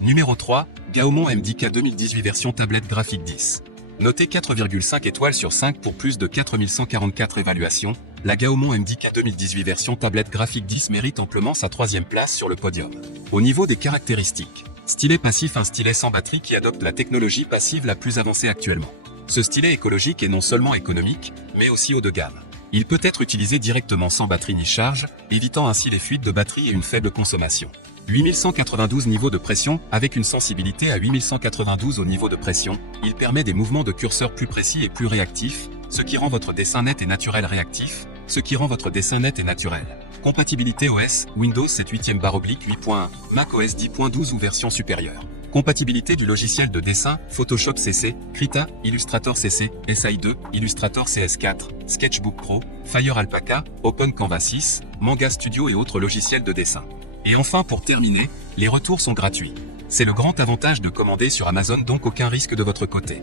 Numéro 3, Gaomon MDK 2018 version tablette graphique 10. Notée 4,5 étoiles sur 5 pour plus de 4144 évaluations, la Gaomon MDK 2018 version tablette graphique 10 mérite amplement sa troisième place sur le podium. Au niveau des caractéristiques, stylet passif, un stylet sans batterie qui adopte la technologie passive la plus avancée actuellement. Ce stylet écologique est non seulement économique, mais aussi haut de gamme. Il peut être utilisé directement sans batterie ni charge, évitant ainsi les fuites de batterie et une faible consommation. 8192 niveaux de pression, avec une sensibilité à 8192 au niveau de pression, il permet des mouvements de curseur plus précis et plus réactifs, ce qui rend votre dessin net et naturel réactif, Compatibilité OS, Windows 7 8/8.1, Mac OS 10.12 ou version supérieure. Compatibilité du logiciel de dessin, Photoshop CC, Krita, Illustrator CC, SI2, Illustrator CS4, Sketchbook Pro, Fire Alpaca, Open Canva 6, Manga Studio et autres logiciels de dessin. Et enfin pour terminer, les retours sont gratuits. C'est le grand avantage de commander sur Amazon, donc aucun risque de votre côté.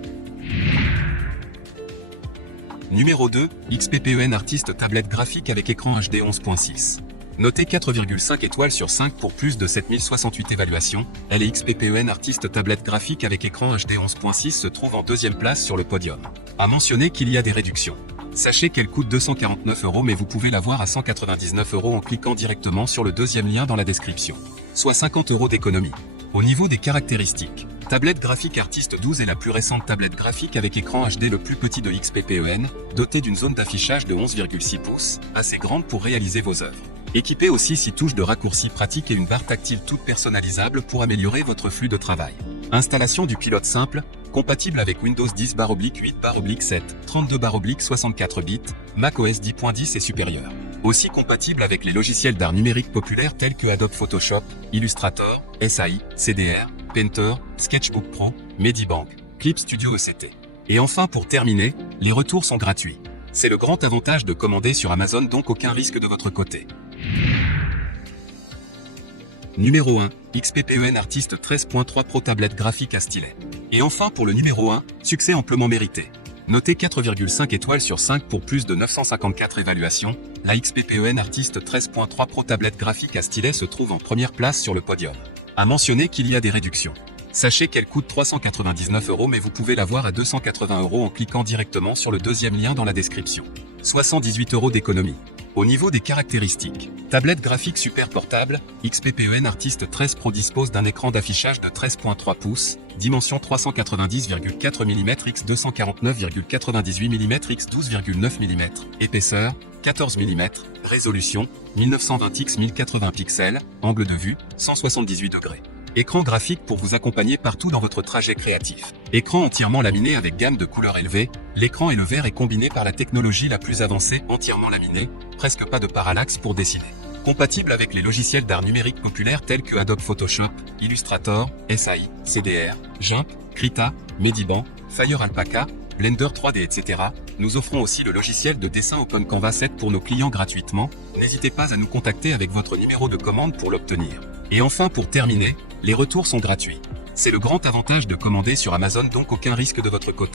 Numéro 2, XPPEN Artist tablette graphique avec écran HD 11.6. Notée 4,5 étoiles sur 5 pour plus de 7068 évaluations, elle est XPPEN Artist tablette graphique avec écran HD 11.6 se trouve en deuxième place sur le podium. À mentionner qu'il y a des réductions. Sachez qu'elle coûte 249 € mais vous pouvez l'avoir à 199 € en cliquant directement sur le deuxième lien dans la description. Soit 50 € d'économie. Au niveau des caractéristiques, tablette graphique Artist 12 est la plus récente tablette graphique avec écran HD le plus petit de XPPEN, dotée d'une zone d'affichage de 11,6 pouces, assez grande pour réaliser vos œuvres. Équipée aussi 6 touches de raccourci pratiques et une barre tactile toute personnalisable pour améliorer votre flux de travail. Installation du pilote simple, compatible avec Windows 10/8/7, 32/64 bits, Mac OS 10.10 et supérieur. Aussi compatible avec les logiciels d'art numérique populaires tels que Adobe Photoshop, Illustrator, SAI, CDR, Painter, Sketchbook Pro, Medibank, Clip Studio ECT. Et enfin pour terminer, les retours sont gratuits. C'est le grand avantage de commander sur Amazon, donc aucun risque de votre côté. Numéro 1, XPPEN Artist 13.3 Pro tablette graphique à stylet. Et enfin pour le numéro 1, succès amplement mérité. Notée 4,5 étoiles sur 5 pour plus de 954 évaluations, la XPPEN Artist 13.3 Pro tablette graphique à stylet se trouve en première place sur le podium. À mentionner qu'il y a des réductions. Sachez qu'elle coûte 399 € mais vous pouvez l'avoir à 280 € en cliquant directement sur le deuxième lien dans la description. Soit 118 € d'économie. Au niveau des caractéristiques, tablette graphique super portable, XPPEN Artist 13 Pro dispose d'un écran d'affichage de 13.3 pouces, dimension 390,4 mm x 249,98 mm x 12,9 mm, épaisseur 14 mm, résolution 1920 x 1080 pixels, angle de vue 178 degrés. Écran graphique pour vous accompagner partout dans votre trajet créatif. Écran entièrement laminé avec gamme de couleurs élevée, l'écran et le verre est combiné par la technologie la plus avancée, entièrement laminé, presque pas de parallaxe pour dessiner. Compatible avec les logiciels d'art numérique populaires tels que Adobe Photoshop, Illustrator, SAI, CDR, GIMP, Krita, Medibank, Fire Alpaca, Blender 3D, etc. Nous offrons aussi le logiciel de dessin Open Canva 7 pour nos clients gratuitement. N'hésitez pas à nous contacter avec votre numéro de commande pour l'obtenir. Et enfin pour terminer, les retours sont gratuits. C'est le grand avantage de commander sur Amazon, donc aucun risque de votre côté.